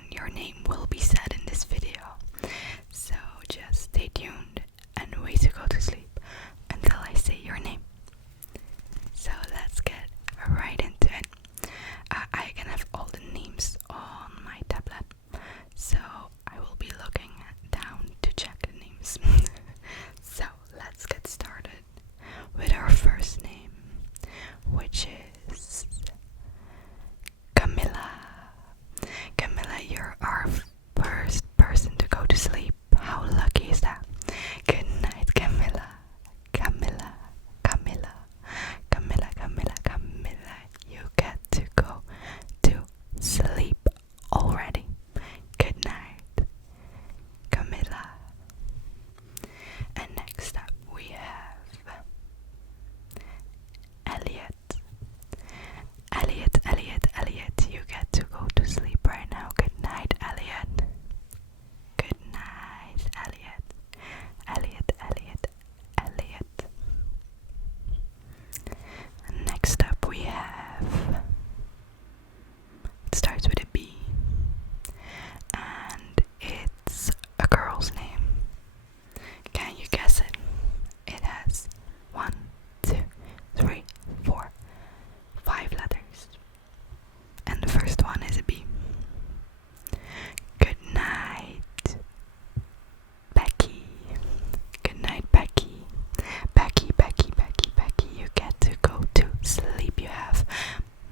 everyone, your name will be said in this video. So just stay tuned and wait to go to sleep until I say your name. So let's get right into it. I can have all the names on my tablet, so I will be looking down to check the names. So let's get started with our first name, which is Camilla. Camilla, you're our first person to go to sleep. How lucky is that? Good night, Camilla. Camilla, Camilla, Camilla, Camilla, Camilla. You get to go to sleep already. Good night, Camilla. And next up we have Elliot. Elliot, you get to go to sleep right now. Good night, Elliot. Good night, Elliot. Elliot. And next up we have, it starts with a B, and it's a girl's name. Can you guess it? It has 1, 2, 3, 4, 5 letters. And the first one is a B. Good night, Becky. Good night, Becky. Becky, you get to go to sleep. You have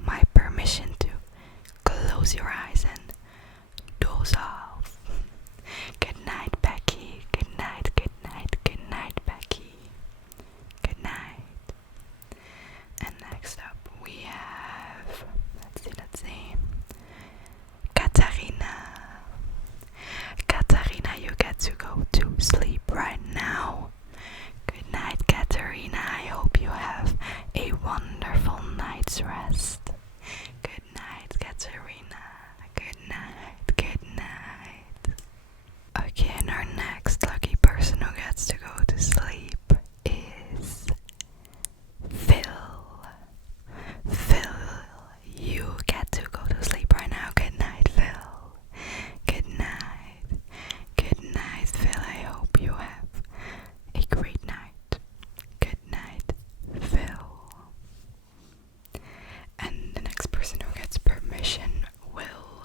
my permission to close your eyes and doze off. Good night, Becky. Good night, Becky. Good night. And next up we have, let's see, Katarina, you get to go to sleep right now. Good night, Katarina. I hope you have a wonderful night's rest. Good night, Katarina. Good night. Okay, and our next lucky person who gets to go to sleep is Phil. Phil, you get to go to sleep right now. Good night, Phil. Good night, Phil. I hope you have a great night. Good night, Phil. And the next person who gets permission will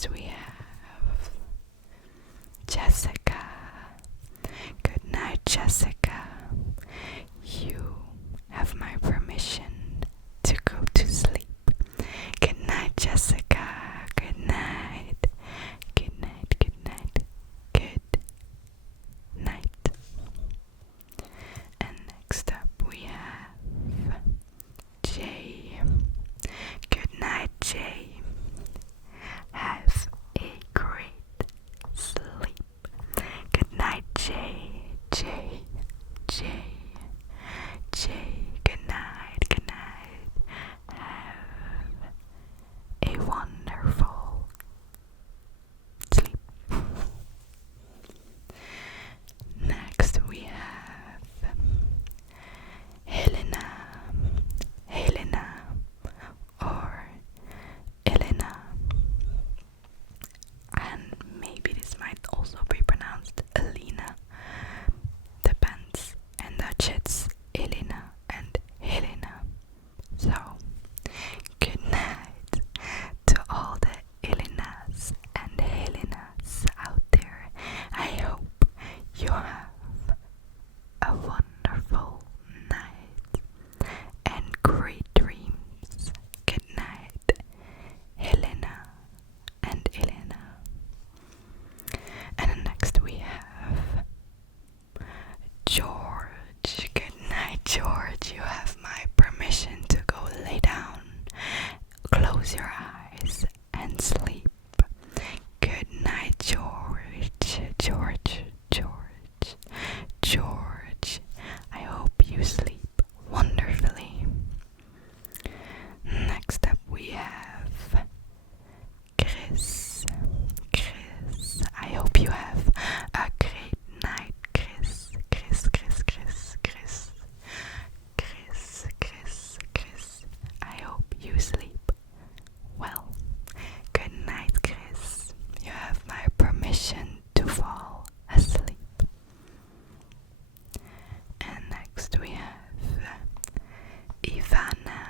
next we have Jessica. Good night, Jessica. You have my permission to go to sleep. Good night, Jessica. Good night. Good night, good night, good night. And next up we have Jay. Good night, Jay. Have a great sleep. Good night, Jay. Jay. Jay. Jay. Good night. Good night. Have a wonderful sleep. Next we have Helena. Helena or Elena, and maybe this might also be pronounced Elena, depends, and Dutch it's Elena and Helena. So good night to all the Elenas and Helenas out there. I hope you have a wonderful night and great dreams. Good night, Helena and Elena. And then next we have George. Good night, George. You have my permission to go lay down. Close your eyes and sleep. Good night, George. George. George. George. I hope you sleep wonderfully. Next up we have Chris. Chris. I hope you have a great night, Chris. Chris, Chris, Chris, Chris. Chris, Chris, Chris. I hope you sleep well. Good night, Chris. You have my permission to fall asleep. And next we have Ivana.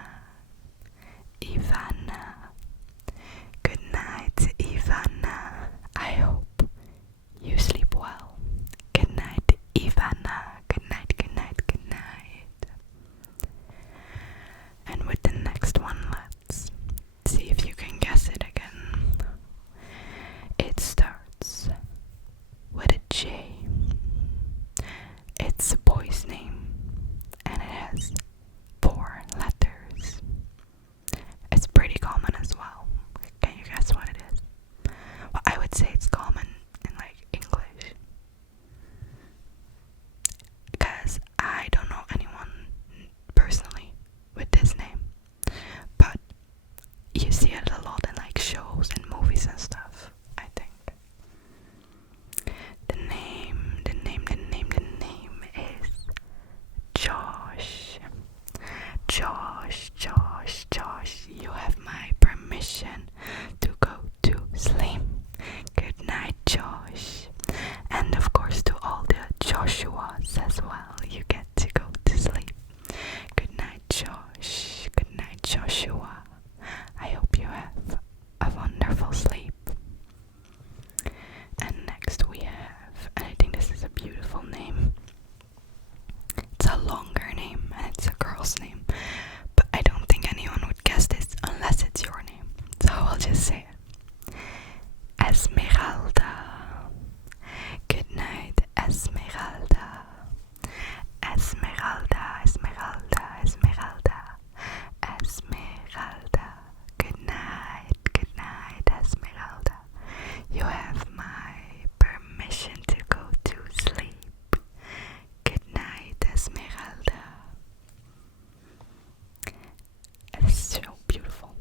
Ivana. Good night, Ivana. I hope you sleep well. Good night, Ivana. Good night, good night, good night. And with the next one, let's see if you can guess it again. It starts with a J. It's a boy's name and it has 4 letters. It's pretty common as well. Can you guess what it is? Well, I would say it's common in like English, because I don't know anyone personally with this name, but you see it a lot in like shows and movies and stuff, I think. The name is Josh. Josh, Josh, Josh. You have my permission to go to sleep. Good night, Josh. And of course to all the Joshuas as well. You get to go to sleep. Good night, Josh. Good night, Joshua. I hope you have a wonderful sleep. And next we have, and I think this is a beautiful name. It's a longer name and it's a girl's name, but I don't think anyone would guess this unless it's your name. So I'll just say it. Esmeralda. Good night, Esmeralda. Esmeralda, Esmeralda, Esmeralda. Esmeralda. Good night, Esmeralda. You have my permission to go to sleep. Good night, Esmeralda. It's so beautiful.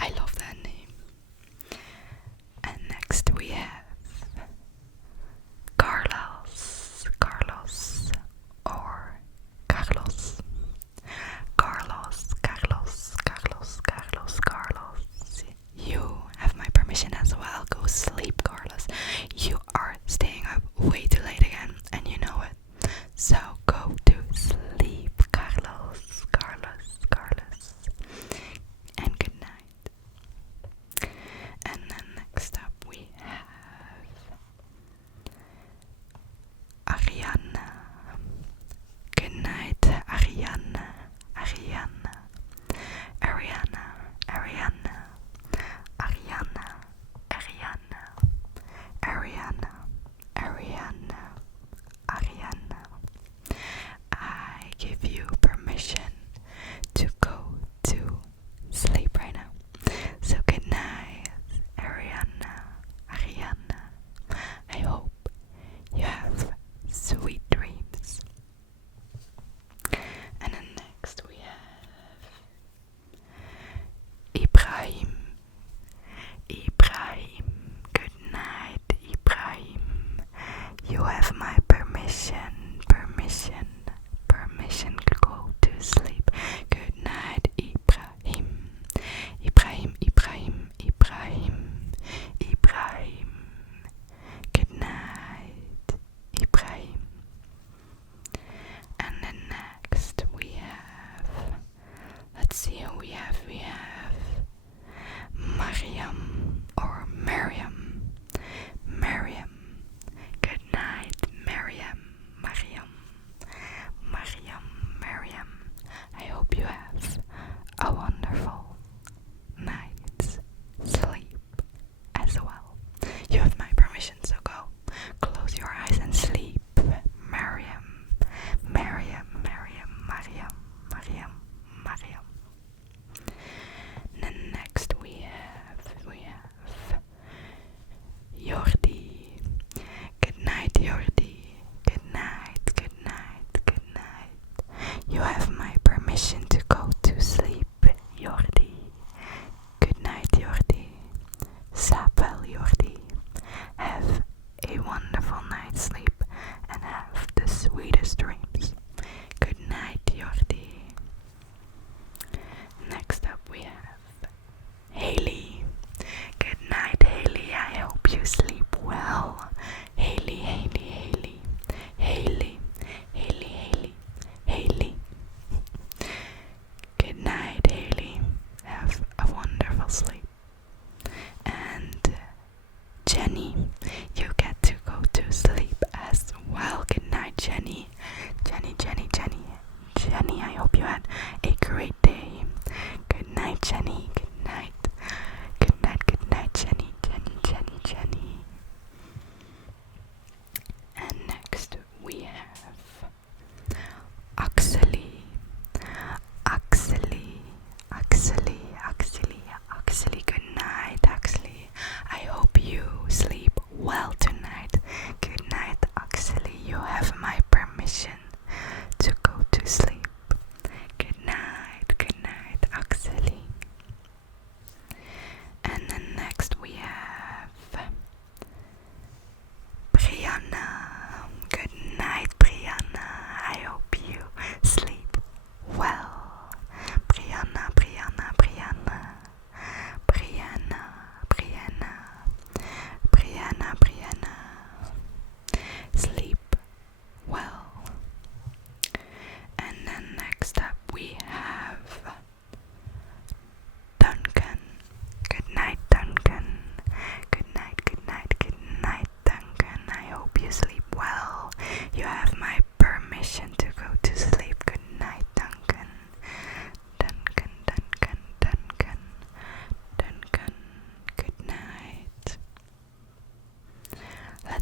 I love that name. And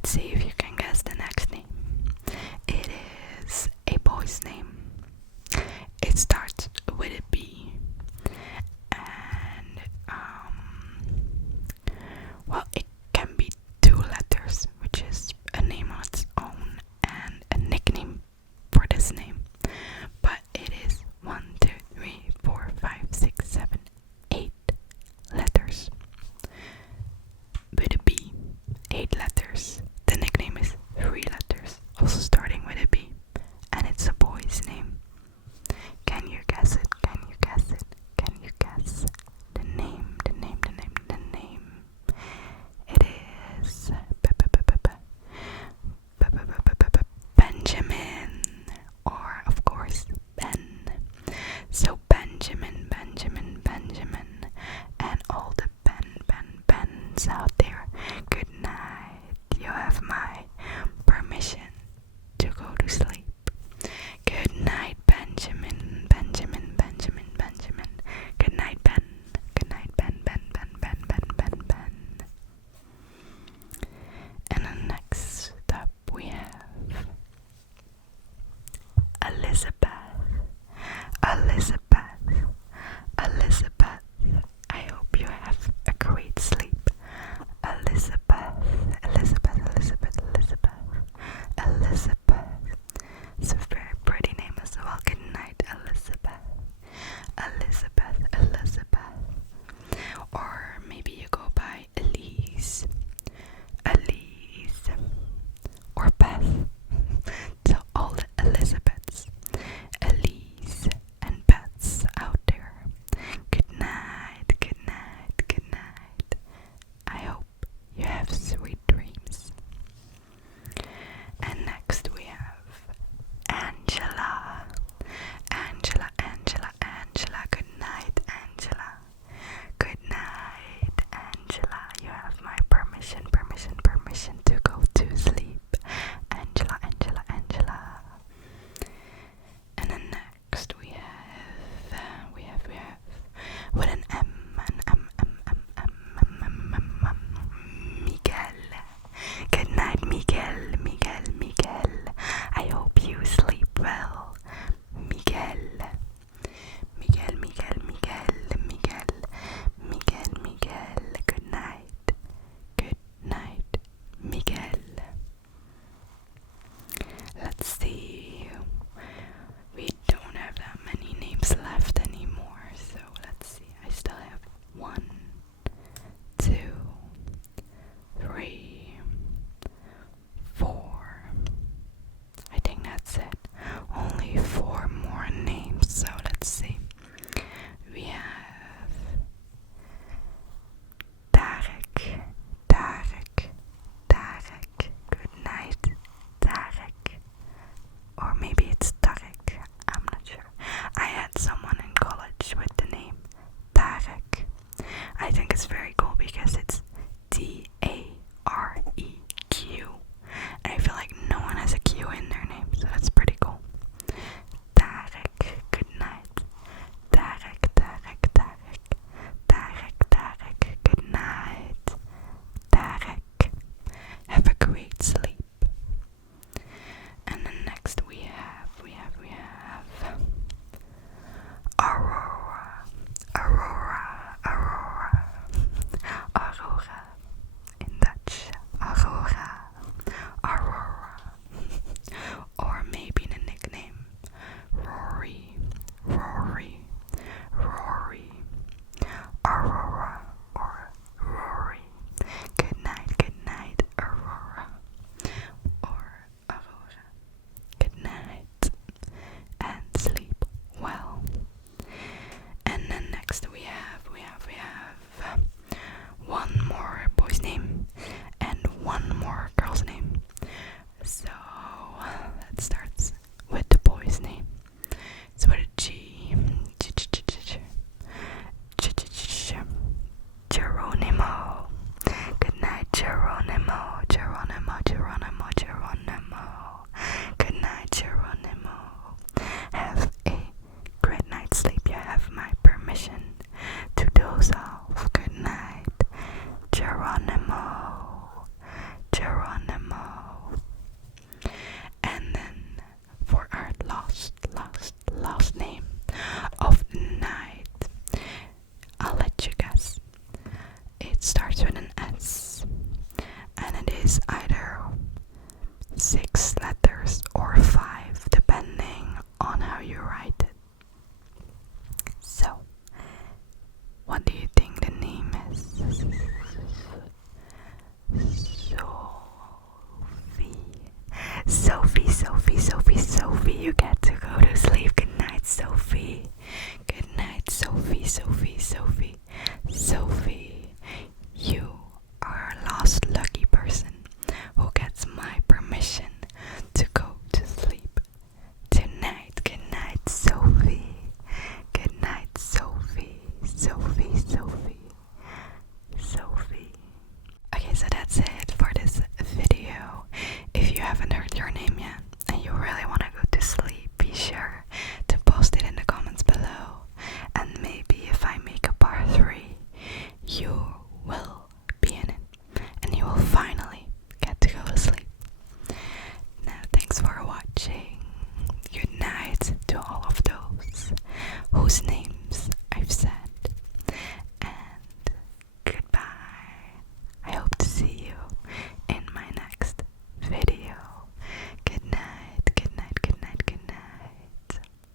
Let's see if you can guess the next name. It is a boy's name. It starts with a B. And, well, it can be 2 letters, which is a name on its own and a nickname for this name. But it is 1, 2, 3, 4, 5, 6, 7, 8 letters. With a B, 8 letters. The nickname is 3 letters, also starting with a B. And it's a boy's name. Can you guess it? Can you guess it? Can you guess the name? The name, the name, the name. It is Benjamin, or of course Ben. So Benjamin, Benjamin, Benjamin, and all the Bens out there. Good night. You have my permission to go to sleep. Good night, Benjamin, Benjamin, Benjamin, Benjamin. Good night, Ben. Good night, Ben, Ben, Ben, Ben, Ben, Ben, Ben. And then next up we have Elizabeth. Elizabeth. Elizabeth. I hope you have a great sleep. is either 6 letters or 5, depending on how you write it. So, what do you think the name is? Sophie. Sophie, you get